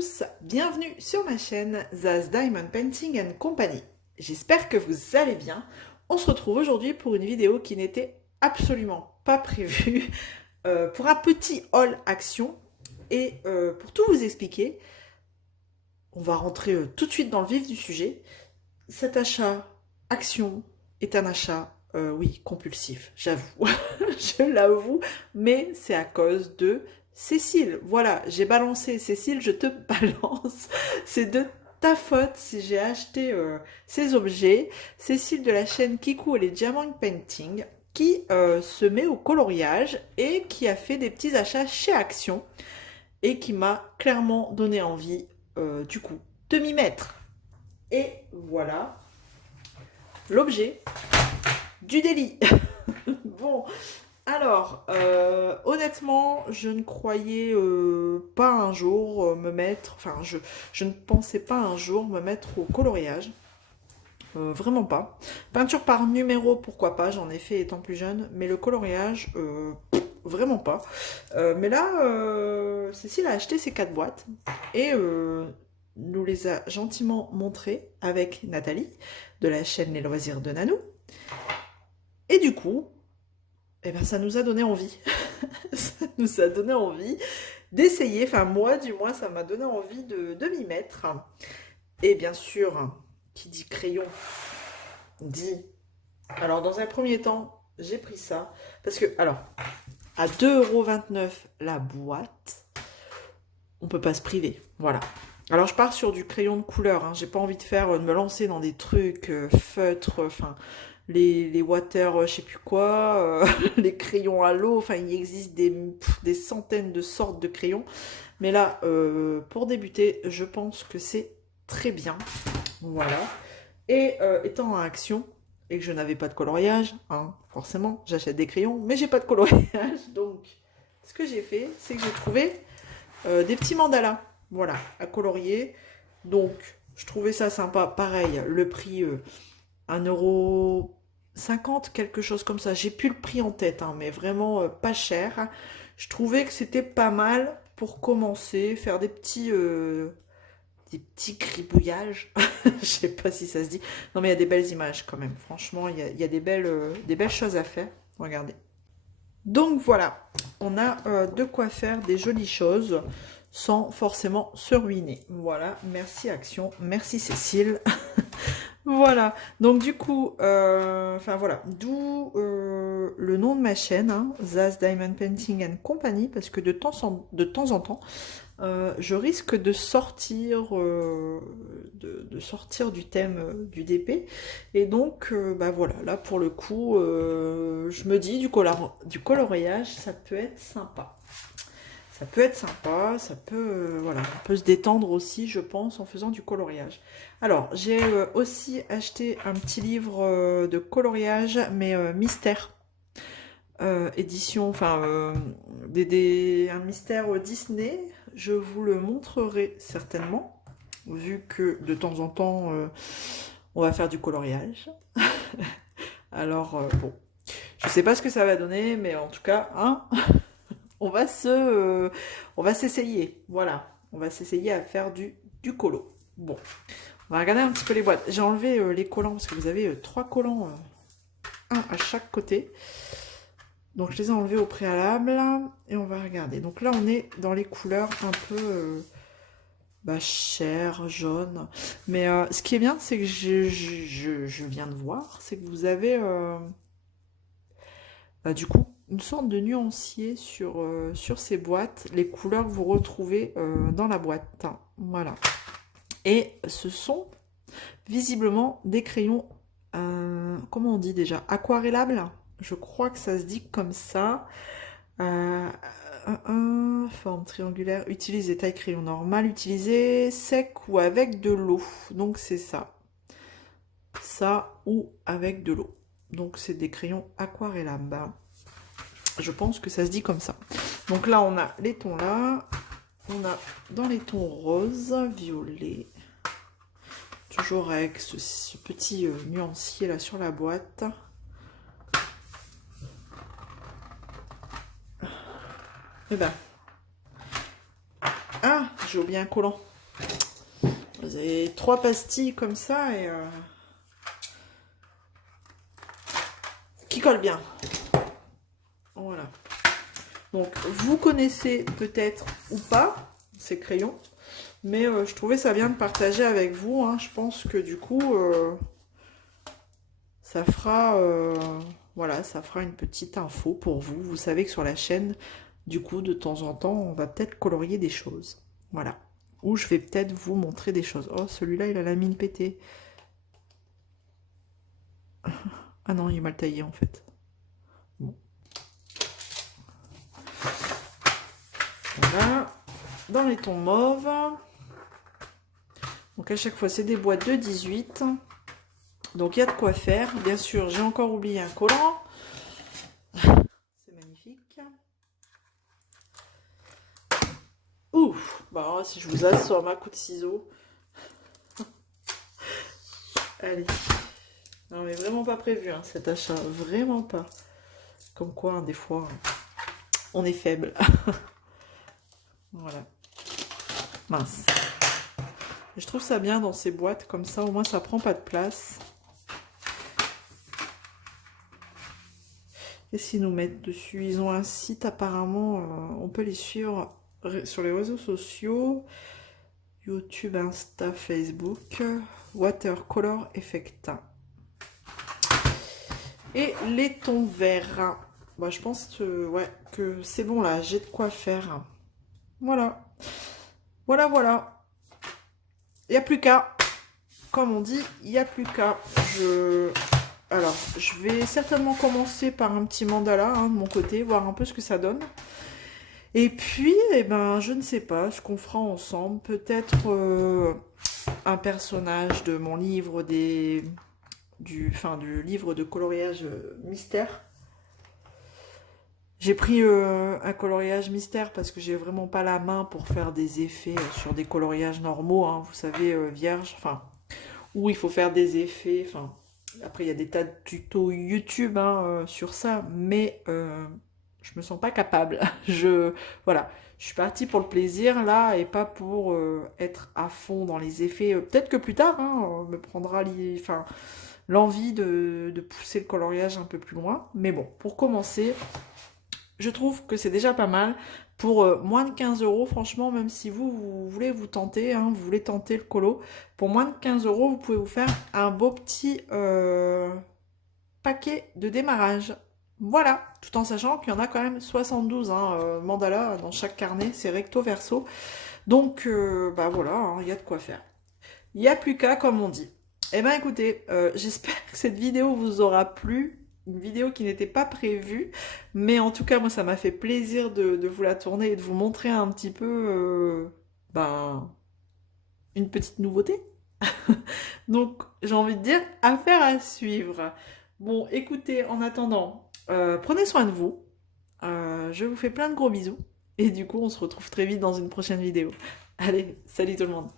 tous, bienvenue sur ma chaîne Zaz Diamond Painting and Company. J'espère que vous allez bien. On se retrouve aujourd'hui pour une vidéo qui n'était absolument pas prévue, pour un petit haul action. Et pour tout vous expliquer, on va rentrer tout de suite dans le vif du sujet. Cet achat action est un achat, oui, compulsif, j'avoue, je l'avoue, mais c'est à cause de Cécile. Voilà, j'ai balancé Cécile, je te balance. C'est de ta faute si j'ai acheté ces objets. Cécile de la chaîne Kikou et les Diamond Painting qui se met au coloriage et qui a fait des petits achats chez Action et qui m'a clairement donné envie du coup de m'y mettre. Et voilà l'objet du délit. Bon, alors, honnêtement, je ne croyais pas un jour me mettre, enfin, je ne pensais pas un jour me mettre au coloriage. Vraiment pas. Peinture par numéro, pourquoi pas, j'en ai fait étant plus jeune, mais le coloriage, vraiment pas. Mais là, Cécile a acheté ces 4 boîtes et nous les a gentiment montrées avec Nathalie de la chaîne Les Loisirs de Nanou. Et du coup, eh ben, ça nous a donné envie. Ça nous a donné envie d'essayer. Enfin, moi, du moins, ça m'a donné envie de m'y mettre. Et bien sûr, qui dit crayon, dit... Alors, dans un premier temps, j'ai pris ça. Parce que, alors, à 2,29 € la boîte, on peut pas se priver. Voilà. Alors, je pars sur du crayon de couleur. Hein. J'ai pas envie de me lancer dans des trucs feutres, enfin... Les water, je sais plus quoi, les crayons à l'eau, enfin il existe des centaines de sortes de crayons. Mais là, pour débuter, je pense que c'est très bien. Voilà. Et étant en action, et que je n'avais pas de coloriage, hein, forcément, j'achète des crayons, mais j'ai pas de coloriage. Donc, ce que j'ai fait, c'est que j'ai trouvé des petits mandalas, voilà, à colorier. Donc, je trouvais ça sympa. Pareil, le prix... 1,50 €, quelque chose comme ça. J'ai plus le prix en tête, hein, mais vraiment pas cher. Je trouvais que c'était pas mal pour commencer, faire des petits gribouillages. Je sais pas si ça se dit. Non, mais il y a des belles images quand même. Franchement, il y a des belles choses à faire. Regardez. Donc voilà, on a de quoi faire des jolies choses sans forcément se ruiner. Voilà, merci Action, merci Cécile. Voilà, donc du coup, enfin voilà, d'où le nom de ma chaîne, hein, Zaz Diamond Painting and Company, parce que de temps en temps, je risque de sortir, sortir du thème du DP, et donc, bah voilà, là pour le coup, je me dis du coloriage, ça peut être sympa. Ça peut être sympa, ça peut, voilà, on peut se détendre aussi, je pense, en faisant du coloriage. Alors, j'ai aussi acheté un petit livre de coloriage, mais mystère, édition, enfin, un mystère Disney. Je vous le montrerai certainement, vu que de temps en temps, on va faire du coloriage. Alors, bon, je sais pas ce que ça va donner, mais en tout cas, hein, on va s'essayer, voilà, on va s'essayer à faire du colo. Bon, on va regarder un petit peu les boîtes. J'ai enlevé les collants parce que vous avez 3 collants, un à chaque côté. Donc je les ai enlevés au préalable et on va regarder. Donc là on est dans les couleurs un peu chair, jaune. Mais ce qui est bien, c'est que je viens de voir, c'est que vous avez du coup une sorte de nuancier sur ces boîtes, les couleurs que vous retrouvez dans la boîte. Voilà. Et ce sont visiblement des crayons, comment on dit déjà, aquarellables. Je crois que ça se dit comme ça. Forme triangulaire, utilisez taille crayon normal, utilisez sec ou avec de l'eau. Donc c'est ça. Ça ou avec de l'eau. Donc c'est des crayons aquarellables. Je pense que ça se dit comme ça. Donc là, on a les tons là. On a dans les tons rose, violet. Toujours avec ce petit nuancier là sur la boîte. Et ben. Ah, j'ai oublié un collant. vous avez 3 pastilles comme ça et qui collent bien. Voilà. Donc, vous connaissez peut-être ou pas ces crayons, mais je trouvais ça bien de partager avec vous. Hein. Je pense que du coup, ça fera, voilà, ça fera une petite info pour vous. Vous savez que sur la chaîne, du coup, de temps en temps, on va peut-être colorier des choses. Voilà. Ou je vais peut-être vous montrer des choses. Oh, celui-là, il a la mine pétée. Ah non, il est mal taillé en fait. Bon. Voilà. Dans les tons mauves. Donc à chaque fois, c'est des boîtes de 18. Donc il y a de quoi faire. Bien sûr, j'ai encore oublié un collant. C'est magnifique. Ouf. Bah, si je vous assois ma coup de ciseaux. Allez. Non mais vraiment pas prévu hein, cet achat. Vraiment pas. Comme quoi, hein, des fois, on est faible. Voilà. Mince. Je trouve ça bien dans ces boîtes, comme ça, au moins ça prend pas de place. Et s'ils nous mettent dessus, ils ont un site apparemment, on peut les suivre sur les réseaux sociaux, YouTube, Insta, Facebook, Watercolor Effect. Et les tons verts. Bah, je pense que, ouais, que c'est bon là, j'ai de quoi faire. Voilà. Voilà, voilà. Il n'y a plus qu'à. Comme on dit, il n'y a plus qu'à. Alors, je vais certainement commencer par un petit mandala hein, de mon côté, voir un peu ce que ça donne. Et puis, eh ben, je ne sais pas ce qu'on fera ensemble. Peut-être un personnage de mon livre du livre de coloriage mystère. J'ai pris un coloriage mystère parce que j'ai vraiment pas la main pour faire des effets sur des coloriages normaux, hein, vous savez, vierges, enfin, où il faut faire des effets, enfin, après il y a des tas de tutos YouTube hein, sur ça, mais je me sens pas capable. Voilà, je suis partie pour le plaisir là et pas pour être à fond dans les effets. Peut-être que plus tard, hein, me prendra l'envie de pousser le coloriage un peu plus loin, mais bon, pour commencer. Je trouve que c'est déjà pas mal. Pour moins de 15 €, franchement, même si vous voulez vous tenter, hein, vous voulez tenter le colo, pour moins de 15 €, vous pouvez vous faire un beau petit paquet de démarrage. Voilà, tout en sachant qu'il y en a quand même 72 hein, mandalas dans chaque carnet, c'est recto verso. Donc, bah voilà, hein, il y a de quoi faire. Il n'y a plus qu'à, comme on dit. Eh bien écoutez, j'espère que cette vidéo vous aura plu. Une vidéo qui n'était pas prévue, mais en tout cas moi ça m'a fait plaisir de vous la tourner et de vous montrer un petit peu une petite nouveauté. Donc j'ai envie de dire affaire à suivre. Bon écoutez, en attendant, prenez soin de vous. Je vous fais plein de gros bisous et du coup on se retrouve très vite dans une prochaine vidéo. Allez, salut tout le monde.